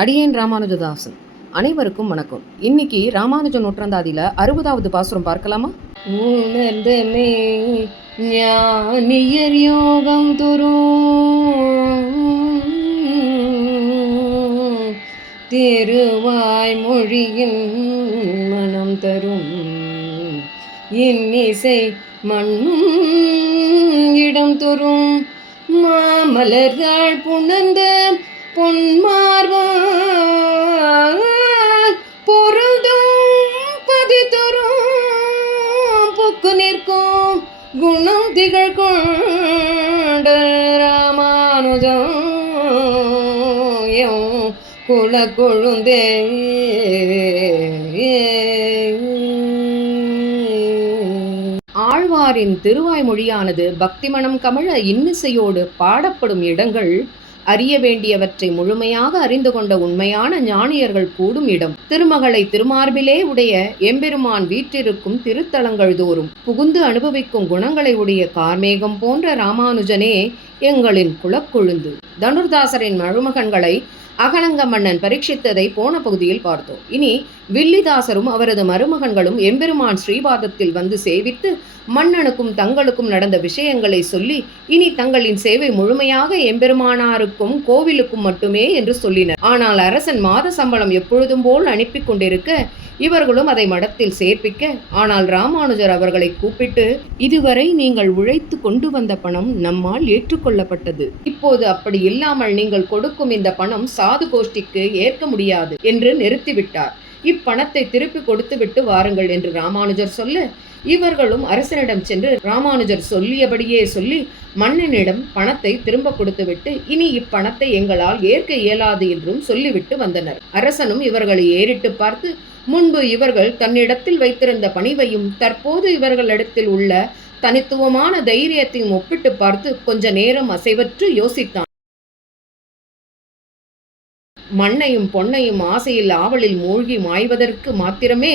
அடியேன் ராமானுஜதாசன். அனைவருக்கும் வணக்கம். இன்னைக்கு ராமானுஜ நூற்றாந்தாதியில் 60வது பாசுரம் பார்க்கலாமா? உணர்ந்தமே ஞானியர் யோகம் துரும் திருவாய்மொழியின் மனம் தரும் இன்னிசை மண்ணும் இடம் தரும் மாமலர்கள் புணர்ந்த பொன்மார்வா பொருதும் பதிதொரும் பொக்கு நிற்கும் குணம் திகழ் கொண்ட ராமானுஜம் குல கொழுந்தே. ஆழ்வாரின் திருவாய்மொழியானது பக்தி மனம் கமழ இன்னிசையோடு பாடப்படும் இடங்கள், அறிய வேண்டியவற்றை முழுமையாக அறிந்து கொண்ட உண்மையான ஞானியர்கள் கூடும் இடம். திருமகளை திருமார்பிலே உடைய எம்பெருமான் வீற்றிருக்கும் திருத்தலங்கள் தோறும் புகுந்து அனுபவிக்கும் குணங்களை உடைய கார்மேகம் போன்ற ராமானுஜனே எங்களின் குலக்கொழுந்து. தனுர்தாசரின் மருமகன்களை அகலங்க மன்னன் பரீட்சித்ததை போன பகுதியில் பார்த்தோம். இனி வில்லிதாசரும் அவரது மருமகன்களும் எம்பெருமான் ஸ்ரீபாதத்தில் வந்து சேவித்து மன்னனுக்கும் தங்களுக்கும் நடந்த விஷயங்களை சொல்லி இனி தங்களின் சேவை முழுமையாக எம்பெருமானாருக்கும் கோவிலுக்கும் மட்டுமே என்று சொல்லினர். ஆனால் அரசன் மாத சம்பளம் எப்பொழுதும் போல் அனுப்பி கொண்டிருக்க இவர்களும் அதை மடத்தில் சேர்ப்பிக்க, ஆனால் ராமானுஜர் அவர்களை கூப்பிட்டு, இதுவரை நீங்கள் உழைத்து கொண்டு வந்த பணம் நம்மால் ஏற்றுக்கொள்ளப்பட்டது. இப்போது அப்படி இல்லாமல் நீங்கள் கொடுக்கும் இந்த பணம் சாது கோஷ்டிக்கு ஏற்க முடியாது என்று நிறுத்திவிட்டார். இப்பணத்தை திருப்பி கொடுத்து விட்டு வாருங்கள் என்று ராமானுஜர் சொல்ல, இவர்களும் அரசனிடம் சென்று ராமானுஜர் சொல்லியபடியே சொல்லி மன்னனிடம் பணத்தை திரும்ப கொடுத்துவிட்டு இனி இப்பணத்தை எங்களால் ஏற்க இயலாது என்றும் சொல்லிவிட்டு வந்தனர். அரசனும் இவர்களை ஏறிட்டு பார்த்து, முன்பு இவர்கள் தன்னிடத்தில் வைத்திருந்த பணிவையும் தற்போது இவர்களிடத்தில் உள்ள தனித்துவமான தைரியத்தையும் ஒப்பிட்டு பார்த்து கொஞ்ச நேரம் அசைவற்று யோசித்தான். மண்ணையும் பொன்னையும் ஆசையில் ஆவலில் மூழ்கி மாய்வதற்கு மாத்திரமே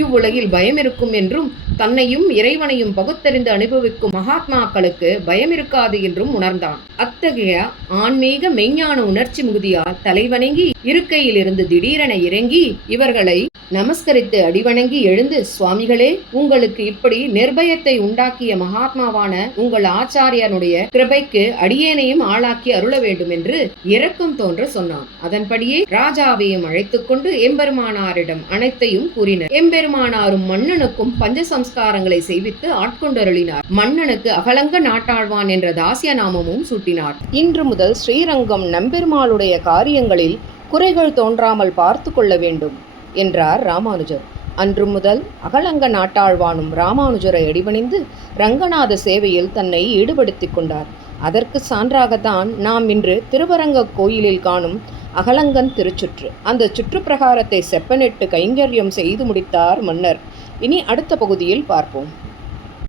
இவ்வுலகில் பயம் இருக்கும் என்றும் தன்னையும் இறைவனையும் பகுத்தறிந்து அனுபவிக்கும் மகாத்மாக்களுக்கு பயம் இருக்காது என்றும் உணர்ந்தான். அத்தகைய ஆன்மீக மெய்ஞான உணர்ச்சி மிகுதியால் தலைவணங்கி இருக்கையில் இருந்து திடீரென இறங்கி இவர்களை நமஸ்கரித்து அடிவணங்கி எழுந்து, சுவாமிகளே, உங்களுக்கு இப்படி நிர்பயத்தை உண்டாக்கிய மகாத்மாவான உங்கள் ஆச்சாரியனுடைய கிருபைக்கு அடியேனையும் ஆளாக்கி அருள வேண்டும் என்று இரக்கம் தோன்ற சொன்னான். அதன்படியே ராஜாவையும் அழைத்துக் கொண்டு எம்பெருமானாரிடம் அனைத்தையும் கூறினர். எம்பெருமானாரும் மன்னனுக்கும் பஞ்சசம்ஸ்காரங்களை செய்வித்து ஆட்கொண்டருளினார். மன்னனுக்கு அகலங்க நாட்டாழ்வான் என்ற தாசிய நாமமும் சூட்டினார். இன்று முதல் ஸ்ரீரங்கம் நம்பெருமாளுடைய காரியங்களில் குறைகள் தோன்றாமல் பார்த்து கொள்ள வேண்டும் என்றார் ராமானுஜர். அன்று முதல் அகலங்க நாட்டாழ்வானும் ராமானுஜரை அடிபணிந்து ரங்கநாத சேவையில் தன்னை ஈடுபடுத்திக் கொண்டார். அதற்கு சான்றாகத்தான் நாம் இன்று திருவரங்க கோயிலில் காணும் அகலங்கன் திருச்சுற்று. அந்த சுற்றுப்பிரகாரத்தை செப்பனிட்டு கைங்கரியம் செய்து முடித்தார் மன்னர். இனி அடுத்த பகுதியில் பார்ப்போம்.